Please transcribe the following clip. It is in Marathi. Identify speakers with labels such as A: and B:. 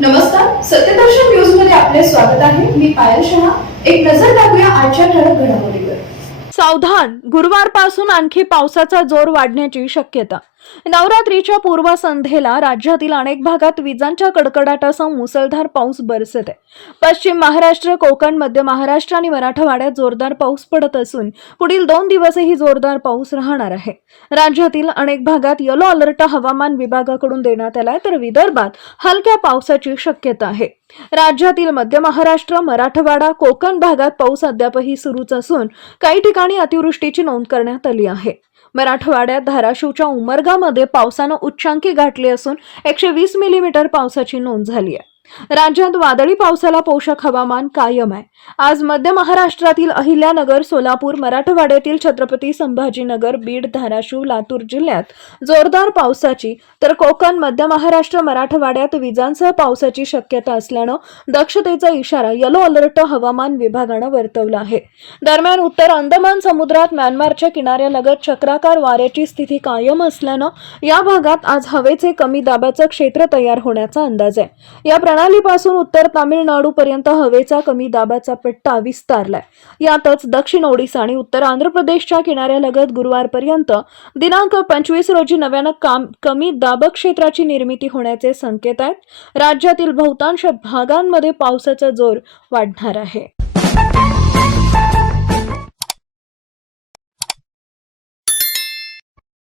A: नमस्कार सत्यदर्शन न्यूजमध्ये आपले स्वागत आहे. मी पायल शहा. एक नजर टाकूया आजच्या ठळक घडामोडीवर.
B: सावधान गुरुवारपासून आणखी पावसाचा जोर वाढण्याची शक्यता. नवरात्रीच्या पूर्वसंध्येला राज्यातील अनेक भागात विजांच्या कडकडाटासह मुसळधार पाऊस बरसत आहे. पश्चिम महाराष्ट्र कोकण मध्य महाराष्ट्र आणि मराठवाड्यात जोरदार पाऊस पडत असून पुढील दोन दिवसही जोरदार पाऊस राहणार आहे. राज्यातील अनेक भागात येलो अलर्ट हवामान विभागाकडून देण्यात आलाय तर विदर्भात हलक्या पावसाची शक्यता आहे. राज्यातील मध्य महाराष्ट्र मराठवाडा कोकण भागात पाऊस अद्यापही सुरूच असून काही ठिकाणी अतिवृष्टीची नोंद करण्यात आली आहे. मराठवाड्यात धाराशिवच्या उमरगामध्ये पावसानं उच्चांकी गाठली असून एकशे वीस मिलीमीटर पावसाची नोंद झाली आहे. राज्यात वादळी पावसाला पोषक हवामान कायम आहे. आज मध्य महाराष्ट्रातील अहिल्यानगर सोलापूर मराठवाड्यातील छत्रपती संभाजीनगर बीड धाराशिव लातूर जिल्ह्यात जोरदार पावसाची तर कोकण मध्य महाराष्ट्र मराठवाड्यात विजांसह पावसाची शक्यता असल्यानं दक्षतेचा इशारा येलो अलर्ट हवामान विभागानं वर्तवला आहे. दरम्यान उत्तर अंदमान समुद्रात म्यानमारच्या किनाऱ्यालगत चक्राकार वाऱ्याची स्थिती कायम असल्यानं या भागात आज हवेचे कमी दाबाचं क्षेत्र तयार होण्याचा अंदाज आहे. या प्रणालीपासून उत्तर तामिळनाडूपर्यंत हवेचा कमी दाबाचा पट्टा विस्तारलाय. यातच दक्षिण ओडिसा आणि उत्तर आंध्र प्रदेशच्या किनाऱ्यालगत गुरुवारपर्यंत दिनांक पंचवीस रोजी नव्यानं काम कमी दाब क्षेत्राची निर्मिती होण्याचे संकेत आहेत. राज्यातील बहुतांश भागांमध्ये पावसाचा जोर वाढणार आहे.